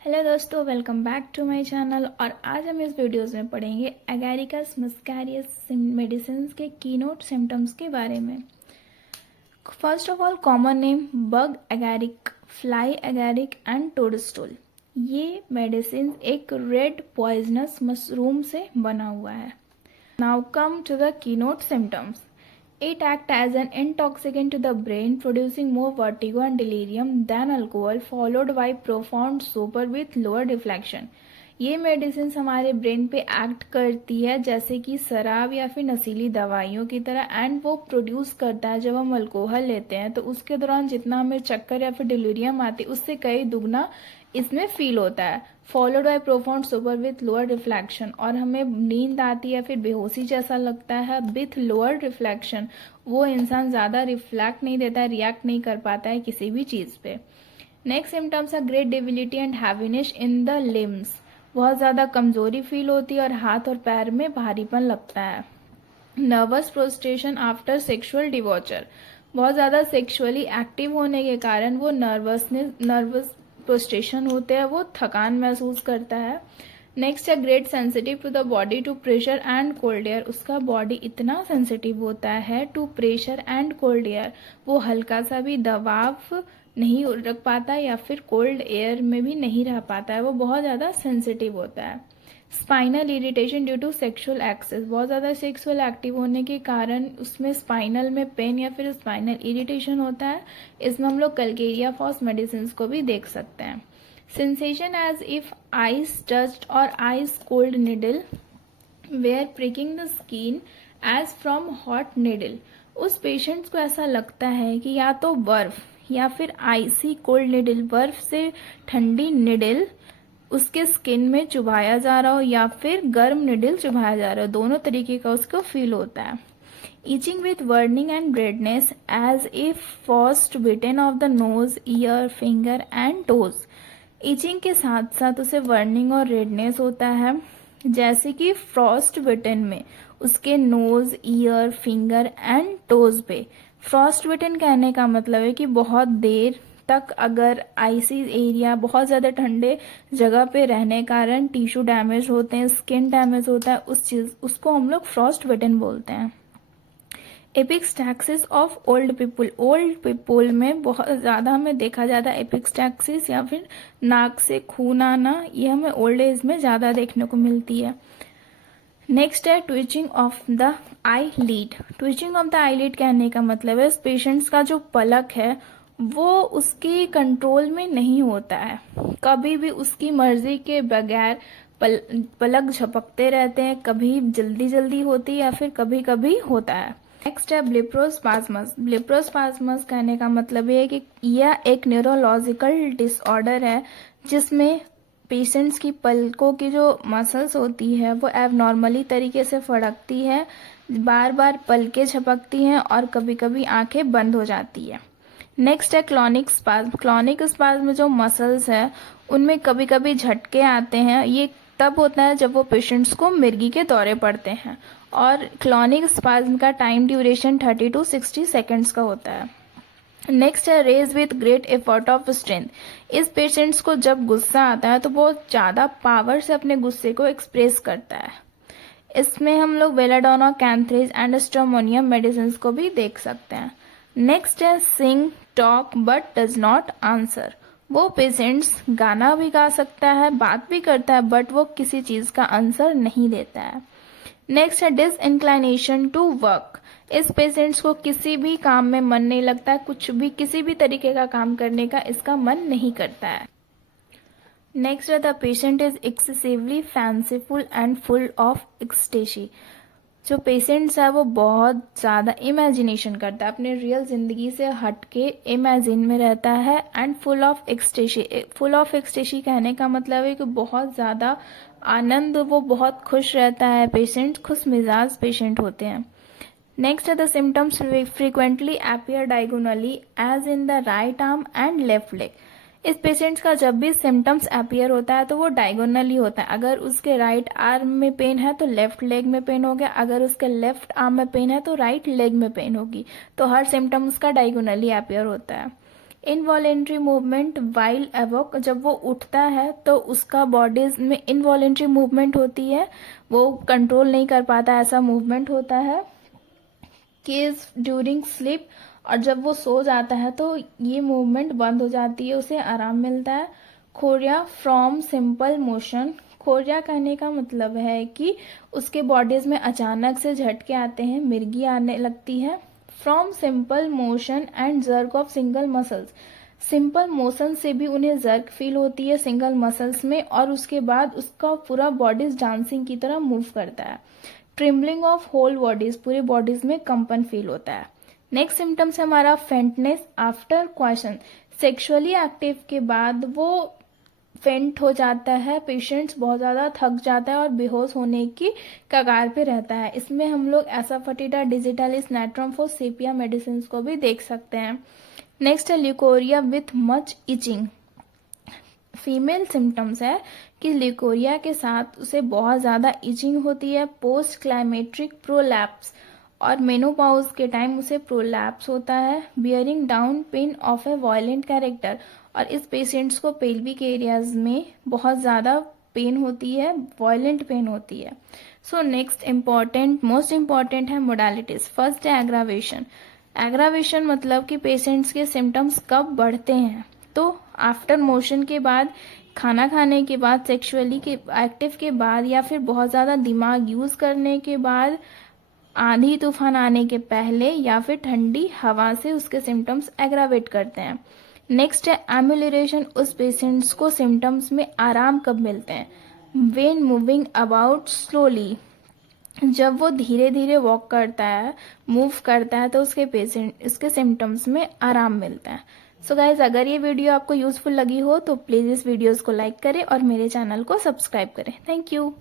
Hello दोस्तों, welcome back to my channel. और आज हम इस वीडियोस में पढ़ेंगे एगेरिकस मस्कैरियस मेडिसिन के कीनोट सिम्टम्स के बारे में। First of all, common name bug agaric, fly agaric and toadstool. ये मेडिसिन एक रेड पॉइजनस मशरूम से बना हुआ है। Now come to the keynote symptoms. It acts as an intoxicant to the brain, producing more vertigo and delirium than alcohol, followed by profound stupor with lower reflection. ये medicine हमारे brain पे act करती है जैसे कि शराब या फिर नशीली दवाइयों की तरह, एंड वो प्रोड्यूस करता है जब हम अल्कोहल लेते हैं तो उसके दौरान जितना हमें चक्कर या फिर डिलीरियम आती है उससे कई दुगना इसमें फील होता है। Followed by profound super with lower reflection, और हमें नींद आती है फिर बेहोशी जैसा लगता है विथ लोअर रिफ्लेक्शन। वो इंसान ज़्यादा रिफ्लेक्ट नहीं देता है, रिएक्ट नहीं कर पाता है किसी भी चीज़ पे। Next symptoms are great debility and heaviness in the limbs. बहुत ज़्यादा कमजोरी फील होती है और हाथ और पैर में भारीपन लगता है। नर्वस प्रोस्ट्रेशन आफ्टर सेक्सुअल डिवॉचर, बहुत ज़्यादा सेक्सुअली एक्टिव होने के कारण वो नर्वस प्रोस्ट्रेशन होते हैं, वो थकान महसूस करता है। नेक्स्ट है great sensitive to the body to pressure and cold air. उसका बॉडी इतना सेंसिटिव होता है to pressure and cold air, वो हल्का सा भी दबाव नहीं रख पाता या फिर कोल्ड एयर में भी नहीं रह पाता है, वो बहुत ज़्यादा सेंसिटिव होता है। Spinal irritation due to sexual excess, बहुत ज़्यादा सेक्सुअल एक्टिव होने के कारण उसमें स्पाइनल में पेन या फिर स्पाइनल इरिटेशन होता है। इसमें हम लोग कल्केरिया फॉस मेडिसिन को भी देख सकते हैं। Sensation as if ice touched और ice cold needle were pricking the skin as from hot needle. उस पेशेंट्स को ऐसा लगता है कि या तो बर्फ या फिर आइसी कोल्ड निडल, बर्फ से ठंडी निडल उसके स्किन में चुभाया जा रहा हो या फिर गर्म निडल चुभाया जा रहा हो, दोनों तरीके का उसको फील होता है। Itching with burning and redness as if frost bitten of the nose, ear, finger and toes. Itching के साथ साथ उसे बर्निंग और रेडनेस होता है जैसे कि फ्रॉस्ट बिटन में उसके nose, ear, finger and toes पे। फ्रॉस्ट बिटन कहने का मतलब है कि बहुत देर तक अगर आइसी एरिया, बहुत ज़्यादा ठंडे जगह पे रहने कारण टिश्यू डैमेज होते हैं, स्किन डैमेज होता है, उसको हम लोग फ्रॉस्ट बिटन बोलते हैं। एपिक्सटैक्सिस ऑफ ओल्ड पीपुल में बहुत ज़्यादा हमें देखा जाता है एपिक्सटैक्सिस या फिर नाक से खून आना, ये हमें ओल्ड एज में ज़्यादा देखने को मिलती है। नेक्स्ट है twitching of the I lead. Twitching of the I lead कहने का मतलब है पेशेंट्स का जो पलक है वो उसकी कंट्रोल में नहीं होता है, कभी भी उसकी मर्जी के बगैर पलक झपकते रहते हैं, कभी जल्दी जल्दी होती है या फिर कभी कभी होता है। नेक्स्ट है ब्लेप्रोस्पाज्मस। ब्लेप्रोस्पाज्मस कहने का मतलब ये है कि यह एक न्यूरोलॉजिकल डिसऑर्डर है जिसमें पेशेंट्स की पलकों की जो मसल्स होती है वो एबनॉर्मली तरीके से फड़कती है, बार बार पलकें झपकती हैं और कभी कभी आंखें बंद हो जाती है। नेक्स्ट है क्लॉनिक स्पाज्म। क्लॉनिक स्पाज्म में जो मसल्स है उनमें कभी कभी झटके आते हैं, ये तब होता है जब वो पेशेंट्स को मिर्गी के दौरे पड़ते हैं, और क्लॉनिक स्पाज्म का टाइम ड्यूरेशन 30 to 60 सेकेंड्स का होता है। नेक्स्ट है rage with great effort of strength. इस पेशेंट्स को जब गुस्सा आता है तो बहुत ज़्यादा पावर से अपने गुस्से को एक्सप्रेस करता है। इसमें हम लोग belladonna, cantharis and stramonium medicine को भी देख सकते हैं। नेक्स्ट है sing, talk but does not answer. वो पेशेंट्स गाना भी गा सकता है, बात भी करता है, बट वो किसी चीज़ का आंसर नहीं देता है। नेक्स्ट है डिसइंक्लाइनेशन टू वर्क। इस पेशेंट्स को किसी भी काम में मन नहीं लगता है, कुछ भी किसी भी तरीके का काम करने का इसका मन नहीं करता है। नेक्स्ट है the patient is excessively fanciful and full of ecstasy. जो पेशेंट्स है वो बहुत ज़्यादा इमेजिनेशन करता है, अपने रियल ज़िंदगी से हटके इमेजिन में रहता है, and full of ecstasy. Full of ecstasy कहने का मतलब है कि बहुत ज़्यादा आनंद, वो बहुत खुश रहता है, पेशेंट खुश मिजाज पेशेंट होते हैं। नेक्स्ट है the symptoms frequently appear diagonally as in the right arm and left leg. इस पेशेंट्स का जब भी सिम्टम्स अपीयर होता है तो वो डायगोनली होता है। अगर उसके राइट आर्म में पेन है तो लेफ्ट लेग में पेन हो गया, अगर उसके लेफ्ट आर्म में पेन है तो राइट लेग में पेन होगी, तो हर सिम्टम्स का डायगोनली अपीयर होता है। इनवॉलेंट्री मूवमेंट वाइल अवॉक, जब वो उठता है तो उसका बॉडीज में इनवॉलेंट्री मूवमेंट होती है, वो कंट्रोल नहीं कर पाता, ऐसा मूवमेंट होता है। केज ड्यूरिंग स्लीप, और जब वो सो जाता है तो ये मूवमेंट बंद हो जाती है, उसे आराम मिलता है। खोरिया फ्रॉम सिंपल मोशन, खोरिया कहने का मतलब है कि उसके बॉडीज में अचानक से झटके आते हैं, मिर्गी आने लगती है। From simple motion and jerk of single muscles, simple motion से भी उन्हें जर्क फील होती है सिंगल मसल्स में, और उसके बाद उसका पूरा बॉडीज डांसिंग की तरह मूव करता है। ट्रिम्बलिंग ऑफ होल बॉडीज, पूरे बॉडीज में कंपन फील होता है। नेक्स्ट सिम्टम्स है हमारा faintness after question, sexually active के बाद वो फेंट हो जाता है, पेशेंट्स बहुत ज़्यादा थक जाता है और बेहोश होने की कगार पे रहता है। इसमें हम लोग एसाफेटिडा डिजिटालिस नाइट्रोम्फोसेपिया मेडिसिन को भी देख सकते हैं। नेक्स्ट है leucorrhoea with much itching, female symptoms है कि ल्यूकोरिया के साथ उसे बहुत ज़्यादा इचिंग होती है। पोस्ट क्लाइमेट्रिक प्रोलैप्स, और मेनोपॉज के टाइम उसे प्रोलैप्स होता है। Bearing down pain of A violent character, और इस पेशेंट्स को पेल्विक एरियाज में बहुत ज़्यादा पेन होती है, वायलेंट पेन होती है। सो नेक्स्ट मोस्ट इम्पॉर्टेंट है मोडालिटीज। फर्स्ट है एग्रावेशन, एग्रावेशन मतलब कि पेशेंट्स के सिम्टम्स कब बढ़ते हैं, तो आफ्टर मोशन के बाद, खाना खाने के बाद, सेक्सुअली के एक्टिव के बाद, या फिर बहुत ज़्यादा दिमाग यूज़ करने के बाद, आंधी तूफान आने के पहले, या फिर ठंडी हवा से उसके सिम्टम्स एग्रावेट करते हैं। नेक्स्ट है एम्यूलरेशन, उस पेशेंट्स को सिम्टम्स में आराम कब मिलते हैं, व्हेन मूविंग अबाउट स्लोली, जब वो धीरे धीरे वॉक करता है, मूव करता है, तो उसके सिम्टम्स में आराम मिलता है। सो गाइज, अगर ये वीडियो आपको यूजफुल लगी हो तो प्लीज़ इस वीडियोस को लाइक करें और मेरे चैनल को सब्सक्राइब करें। Thank you.